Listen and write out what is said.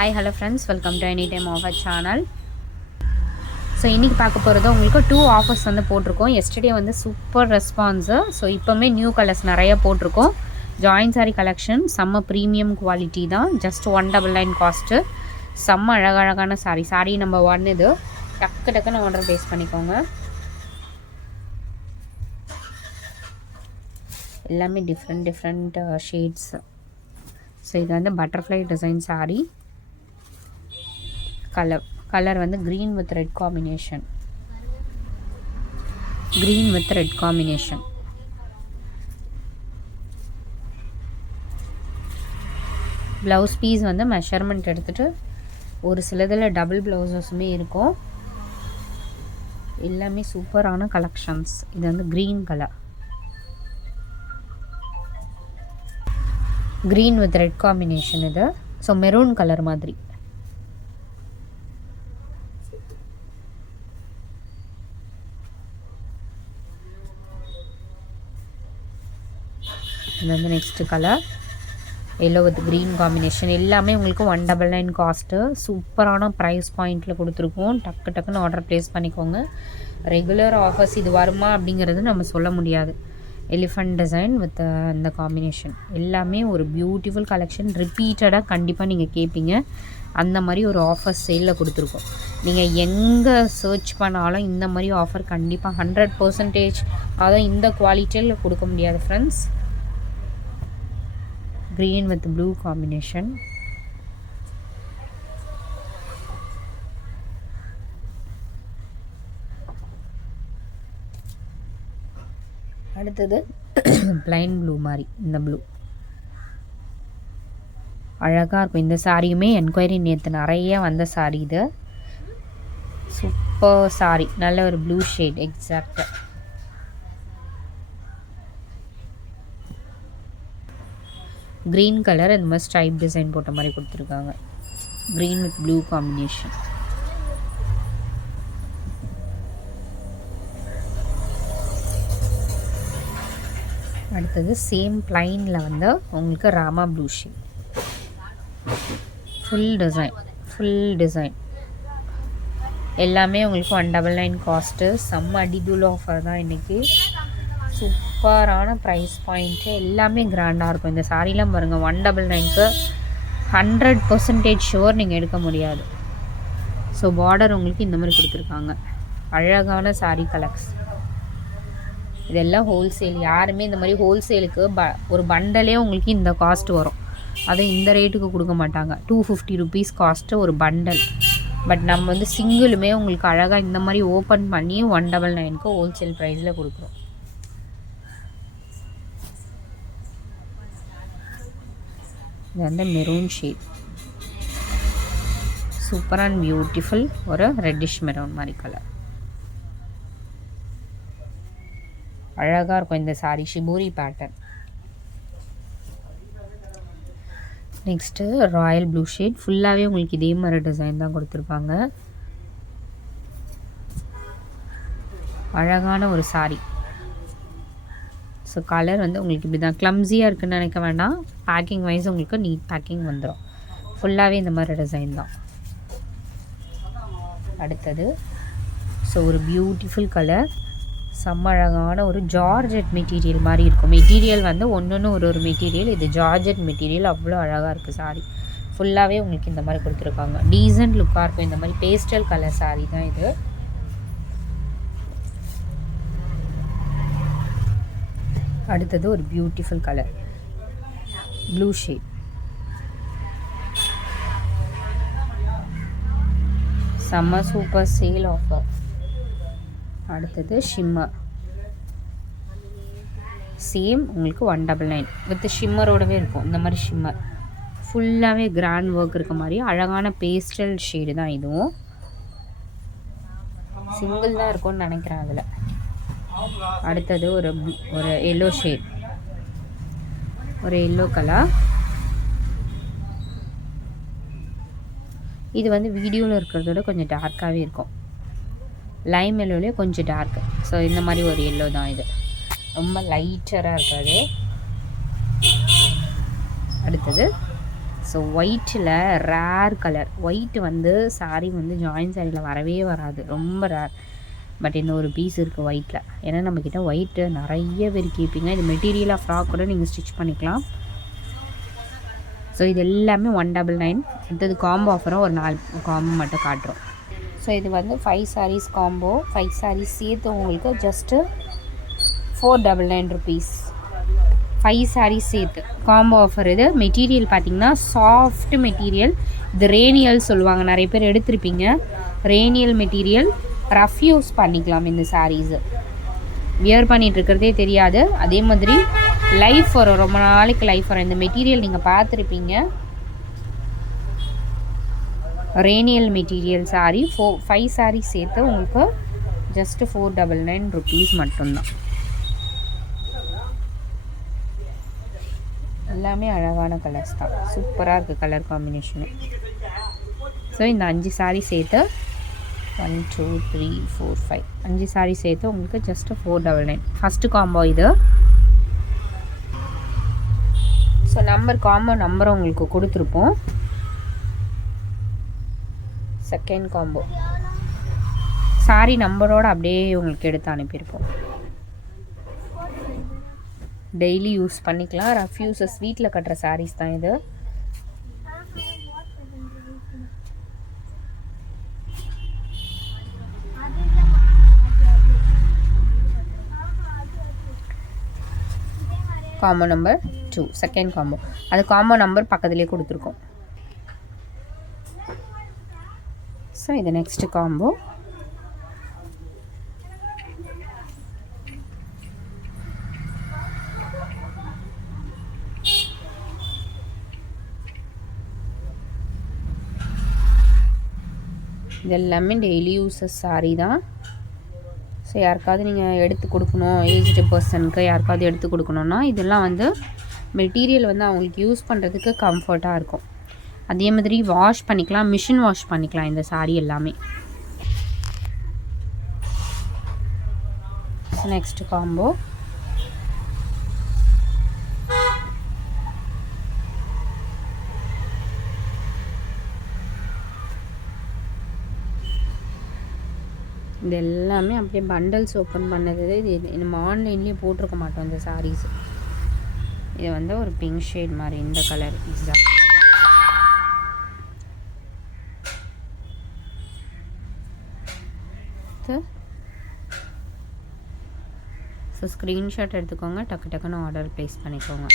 Hi hello friends, welcome to any time offer channel. So இன்றைக்கி பார்க்க போகிறது உங்களுக்கு 2 ஆஃபர்ஸ் வந்து போட்டிருக்கோம். எஸ்டர்டே வந்து சூப்பர் ரெஸ்பான்ஸு. ஸோ இப்போவுமே நியூ கலர்ஸ் நிறைய போட்டிருக்கோம். ஜாயின் சாரி கலெக்ஷன் செம்ம ப்ரீமியம் குவாலிட்டி தான். Just 199 cost. செம்ம அழகழகான சாரீ நம்பர் 1 இது. டக்குன்னு ஆர்டர் பேஸ் பண்ணிக்கோங்க. எல்லாமே டிஃப்ரெண்ட் ஷேட்ஸ். ஸோ இது வந்து பட்டர்ஃப்ளை டிசைன் சாரீ. கலர் வந்து green with red combination. Blouse piece வந்து மெஷர்மெண்ட் எடுத்துகிட்டு ஒரு சிலதில் டபுள் ப்ளவுஸஸுமே இருக்கும். எல்லாமே சூப்பரான கலெக்ஷன்ஸ். இது வந்து green colour, green with red combination இது. ஸோ மெரூன் கலர் மாதிரி. இது வந்து next colour yellow with green combination. எல்லாமே உங்களுக்கு 199 காஸ்ட்டு. சூப்பரான ப்ரைஸ் பாயிண்டில் கொடுத்துருக்கோம். டக்குன்னு ஆர்டர் ப்ளேஸ் பண்ணிக்கோங்க. ரெகுலர் ஆஃபர்ஸ் இது வருமா அப்படிங்கிறது நம்ம சொல்ல முடியாது. எலிஃபண்ட் டிசைன் வித் இந்த காம்பினேஷன் எல்லாமே ஒரு பியூட்டிஃபுல் கலெக்ஷன். ரிப்பீட்டடாக கண்டிப்பாக நீங்கள் கேட்பீங்க. அந்த மாதிரி ஒரு ஆஃபர் சேலில் கொடுத்துருக்கோம். நீங்கள் எங்கே சர்ச் பண்ணாலும் இந்த மாதிரி ஆஃபர் கண்டிப்பாக 100% அதான் இந்த குவாலிட்டியில் கொடுக்க முடியாது friends. green with blue combination. அடுத்தது plain blue மாதிரி. இந்த ப்ளூ அழகாக இருக்கும். இந்த சாரியுமே என்கொயரி நேற்று நிறைய வந்த சாரி. இது சூப்பர் சாரி. நல்ல ஒரு ப்ளூ ஷேட் எக்ஸாக்டாக. க்ரீன் கலர் இந்த மாதிரி ஸ்ட்ரைப் டிசைன் போட்ட மாதிரி கொடுத்துருக்காங்க. Green with blue combination. அடுத்தது சேம் பிளைனில் வந்து உங்களுக்கு Rama blue shade. Full design எல்லாமே உங்களுக்கு 199 காஸ்ட்டு. செம்ம அடிதூள் ஆஃபர் தான் இன்றைக்கி. சூப்பரான ப்ரைஸ் பாயிண்ட்டு. எல்லாமே கிராண்டாக இருக்கும். இந்த சாரீலாம் பாருங்கள், 199க்கு 100% ஷுவர் நீங்கள் எடுக்க முடியாது. ஸோ பார்டர் உங்களுக்கு இந்த மாதிரி கொடுத்துருக்காங்க. அழகான சாரீ கலெக்ஸ். இதெல்லாம் ஹோல்சேல். யாருமே இந்த மாதிரி ஹோல்சேலுக்கு ஒரு பண்டலே உங்களுக்கு இந்த காஸ்ட் வரும். அதை இந்த ரேட்டுக்கு கொடுக்க மாட்டாங்க. 250 rupees காஸ்ட்டு ஒரு பண்டல். பட் நம்ம வந்து சிங்கிளுமே உங்களுக்கு அழகாக இந்த மாதிரி ஓப்பன் பண்ணி 199க்கு ஹோல்சேல் ப்ரைஸில் கொடுக்குறோம். இது வந்து maroon shade. Super and beautiful. ஒரு ரெட்டிஷ் மெரூன் மாதிரி கலர். அழகாக இருக்கும் இந்த sari. Shibori pattern. Next Royal blue shade. ஃபுல்லாகவே உங்களுக்கு இதே மாதிரி டிசைன் தான் கொடுத்துருப்பாங்க. அழகான ஒரு சாரீ. ஸோ கலர் வந்து உங்களுக்கு இப்படி தான் க்ளம்ஸியாக இருக்குதுன்னு நினைக்க வேண்டாம். பேக்கிங் வைஸ் உங்களுக்கு நீட் பேக்கிங் வந்துடும். ஃபுல்லாகவே இந்த மாதிரி டிசைன் தான். அடுத்தது ஸோ ஒரு பியூட்டிஃபுல் கலர். செம்ம அழகான ஒரு ஜார்ஜெட் மெட்டீரியல் மாதிரி இருக்கும். மெட்டீரியல் வந்து ஒன்று ஒரு மெட்டீரியல். இது ஜார்ஜெட் மெட்டீரியல். அவ்வளோ அழகாக இருக்குது சாரீ. ஃபுல்லாகவே உங்களுக்கு இந்த மாதிரி கொடுத்துருக்காங்க. டீசன்ட் லுக்காக இருக்கும். இந்த மாதிரி பேஸ்டல் கலர் சாரீ தான் இது. அடுத்தது ஒரு பியூட்டிஃபுல் கலர் ப்ளூ ஷேட். செம்ம சூப்பர் சேல் ஆஃபர். அடுத்தது ஷிம்மர். சேம் உங்களுக்கு 199 வித் ஷிம்மரோடவே இருக்கும். இந்த மாதிரி ஷிம்மர் ஃபுல்லாகவே கிராண்ட் ஒர்க் இருக்க மாதிரி அழகான பேஸ்டல் ஷேடு தான். இதுவும் சிங்கிள் தான் இருக்கும்னு நினைக்கிறேன் அதில். அடுத்தது ஒரு எல்லோ ஷேட். ஒரு எல்லோ கலர். இது வந்து வீடியோவில் இருக்கிறதோட கொஞ்சம் டார்க்காகவே இருக்கும். லைம் எல்லோலேயே கொஞ்சம் டார்க்கு. ஸோ இந்த மாதிரி ஒரு எல்லோ தான் இது. ரொம்ப லைட்டராக இருக்காது. அடுத்தது ஸோ ஒயிட்டில் ரேர் கலர். ஒயிட் வந்து சாரீ வந்து ஜாயின் சாரியில் வரவே வராது, ரொம்ப ரேர். பட் இந்த ஒரு பீஸ் இருக்குது ஒயிட்டில். ஏன்னா நம்மக்கிட்ட ஒயிட்டு நிறைய பேர் கேட்பீங்க. இது மெட்டீரியலாக ஃப்ராக் கூட நீங்கள் ஸ்டிச் பண்ணிக்கலாம். ஸோ இது எல்லாமே 199. அடுத்தது காம்போ ஆஃபராக ஒரு 4 காம்போ மட்டும் காட்டுறோம். ஸோ இது வந்து 5 sarees காம்போ. 5 sarees சேர்த்து உங்களுக்கு ஜஸ்ட்டு 499 ருபீஸ். 5 sarees சேர்த்து காம்போ ஆஃபர். இது மெட்டீரியல் பார்த்திங்கன்னா சாஃப்ட் மெட்டீரியல். இது ரேனியல் சொல்லுவாங்க, நிறைய பேர் எடுத்திருப்பீங்க. ரேனியல் மெட்டீரியல், ரஃப் யூஸ் பண்ணிக்கலாம். இந்த சாரீஸு வியர் பண்ணிகிட்ருக்கிறதே தெரியாது. அதே மாதிரி லைஃப் வரும், ரொம்ப நாளைக்கு லைஃப் வரும். இந்த மெட்டீரியல் நீங்கள் பார்த்துருப்பீங்க. ரேனியல் மெட்டீரியல் சாரீ 5 sarees சேர்த்து உங்களுக்கு ஜஸ்ட்டு 499 ருபீஸ் மட்டும்தான். எல்லாமே அழகான கலர்ஸ் தான், சூப்பராக இருக்குது கலர் காம்பினேஷனு. ஸோ இந்த 5 sarees சேர்த்து 1 2 3 4 5 5 sarees சேர்த்து உங்களுக்கு ஜஸ்ட்டு 499. ஃபஸ்ட்டு காம்போ இது. ஸோ காம்போ நம்பர் உங்களுக்கு கொடுத்துருப்போம். செகண்ட் காம்போ சாரீ நம்பரோடு அப்படியே உங்களுக்கு எடுத்து அனுப்பியிருப்போம். டெய்லி யூஸ் பண்ணிக்கலாம். ரஃப் யூஸஸ் வீட்டில் கட்டுற சாரீஸ் தான் இது. Combo number 2 second combo. அது காம்போ நம்பர் பக்கத்துலேயே கொடுத்துருக்கோம். ஸோ இது நெக்ஸ்ட் காம்போ. இது எல்லாமே டெய்லி யூஸஸ் சாரீ தான். ஸோ யாருக்காவது நீங்கள் எடுத்து கொடுக்கணும், ஏஜ்டு பர்சனுக்கு யாருக்காவது எடுத்து கொடுக்கணுன்னா இதெல்லாம் வந்து மெட்டீரியல் வந்து அவங்களுக்கு யூஸ் பண்ணுறதுக்கு கம்ஃபர்ட்டாக இருக்கும். அதே மாதிரி வாஷ் பண்ணிக்கலாம், மிஷின் வாஷ் பண்ணிக்கலாம் இந்த சாரீ எல்லாமே. Next combo. இது எல்லாமே அப்படியே பண்டல்ஸ் ஓப்பன் பண்ணது. இது நம்ம ஆன்லைன்லேயே போட்டிருக்க மாட்டோம் இந்த சாரீஸ். இது வந்து ஒரு பிங்க் ஷேட் மாதிரி இந்த கலர் எக்ஸாக்ட். ஸோ ஸ்க்ரீன்ஷாட் எடுத்துக்கோங்க, டக்கு டக்குன்னு ஆர்டர் ப்ளேஸ் பண்ணிக்கோங்க.